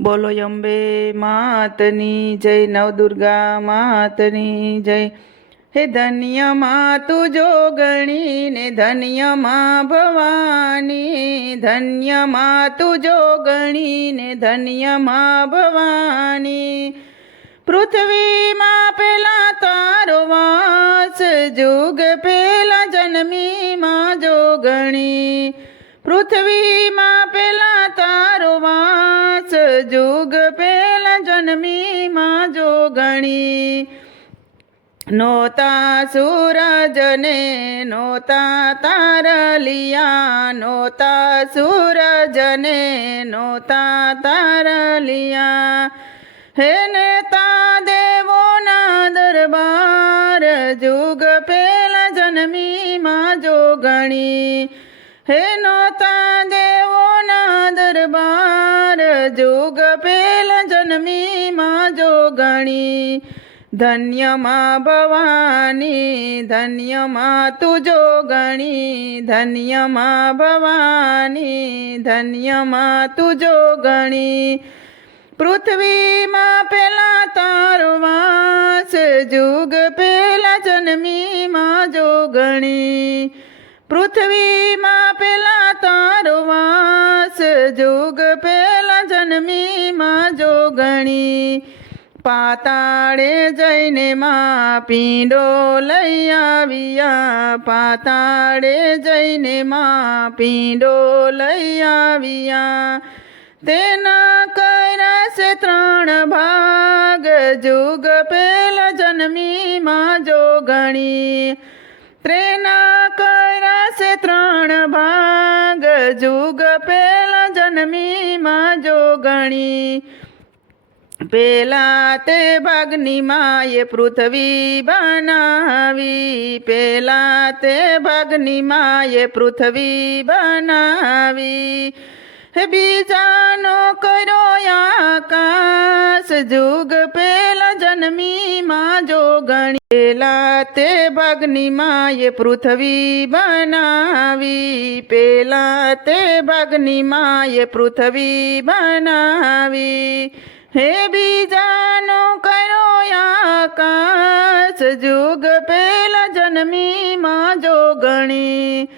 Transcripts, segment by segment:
બોલો અંબે માતની જય નવદુર્ગા માતની જય. હે ધન્યમાં તું જોગણી ને ધન્યમાં ભવાની. ધન્યમાં તું જોગણી ને ધન્યમાં ભવાની. પૃથ્વીમાં પેલા તારો વાસ, જુગ પેલા જન્મી માં જોગણી પૃથ્વીમાં પેલા તારો વાસ, જુગ પેલા માં જોગણી નોતા સૂરજને નોતા તારલિયા નોતા સૂરજને નોતા તારલિયા હે નેતા દેવોના દરબાર, જુગ પેલા માં જોગણી હે નોતા દેવોના દરબાર, જુગ પેલા જન્મી માં જોગણી ધન્યમાં ભવાની, ધન્ય ધન્યમાં તું જોગણી. ધન્યમાં ભવાની, ધન્ય ધન્યમાં તું જોગણી. પૃથ્વીમાં પેલા તારો વાસ, જુગ પેલા જન્મી માં જોગણી. પૃથ્વીમાં પેલા તારો વાસ, જુગ પેલા જન્મી માં જોગણી પાતાળે જઈને માં પીંડો લઈ આવ્યા. પાતાળે જઈને માં પીંડો લઈ આવ્યા. તેના કરશે ત્રણ ભાગ, જુગ પેલા જન્મી માં જોગણી ત્રેના કરશે ત્રણ ભાગ, જુગ પેલા જન્મી માં જોગણી પેલા તે ભાગની માએ પૃથ્વી બનાવી. પેલા તે ભાગની માએ પૃથ્વી બનાવી. બીજાનો કર્યો આકાશ, જુગ પેલા જન્મી માં જોગણી તે ભાગની માએ પૃથ્વી બનાવી. પેલા તે ભાગની માએ પૃથ્વી બનાવી. હે બીજાનો કરો આકાશ જુગ પેલા જન્મી માં જોગણી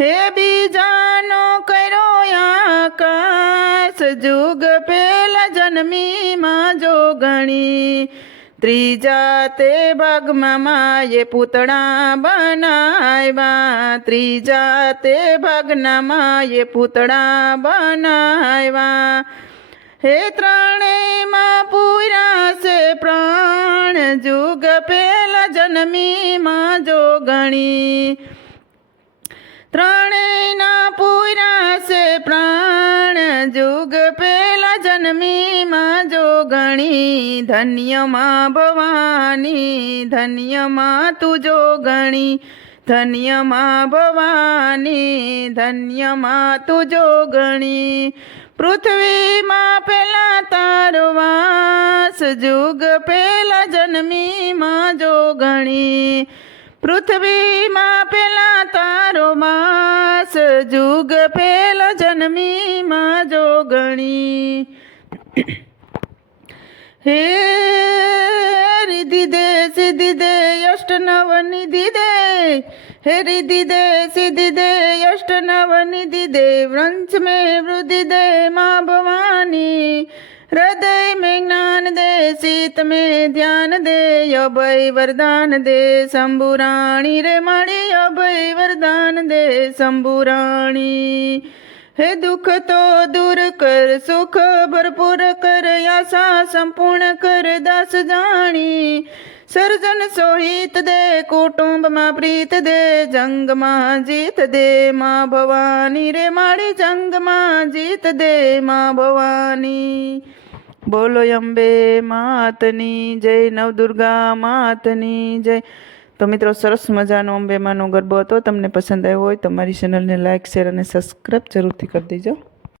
હે બીજાનો કરો આકાશ જુગ પેલા જન્મીમાં જોગણી ત્રીજા તે ભાગમાં માએ પૂતળા બનાવ્યા ત્રીજા તે ભાગના માએ પૂતળા બનાવ્યા હે ત્રણેયમાં પૂરા છે પ્રાણ, જુગ પેલા જન્મી માં જોગણી ત્રણેયના પૂરા છે પ્રાણ, જુગ પેલા જન્મી માં જોગણી ધન્યમાં ભવાની, ધન્યમાં તું જોગણી ધન્યમાં ભવાની, ધન્યમાં તુજો ગણી. પૃથ્વીમાં પેલા તારો વાસ, જુગ પેલા જન્મી જો ગણી. પૃથ્વીમાં પેલા તારો માસ જુગ પેલા જન્મી જો જોગણી હે રિધિ દે સિદ્ધિ દે અષ્ટ નવ નિધિ દે હે રિધિ દે સિદ્ધિ દે અષ્ટ નવ નિધિ દે વંશ મે વૃદ્ધિ દે મા ભવાની. હૃદય મેં જ્ઞાન દે સીત મે ધ્યાન દે. અભય વરદાન દે શંભુરાણી રે માળી. અભય વરદાન દે શંભુરાણી હે દુઃખ તો દૂર કર સુખ ભરપૂર કર આશા સંપૂર્ણ કર દાસ જાણી સર્જન સોહિત દે કુટુંબમાં પ્રીત દે જંગમાં જીત દે માં ભવાની રે માળી જંગમાં જીત દે માં ભવાની બોલો અંબે માતની જય નવદુર્ગા માતની જય તો મિત્રો, સરસ મજાનો અંબેમાનો ગરબો હતો. તમને પસંદ આવ્યો હોય તો મારી ચેનલને લાઇક શેર અને સબસ્ક્રાઈબ જરૂરથી કરી દેજો.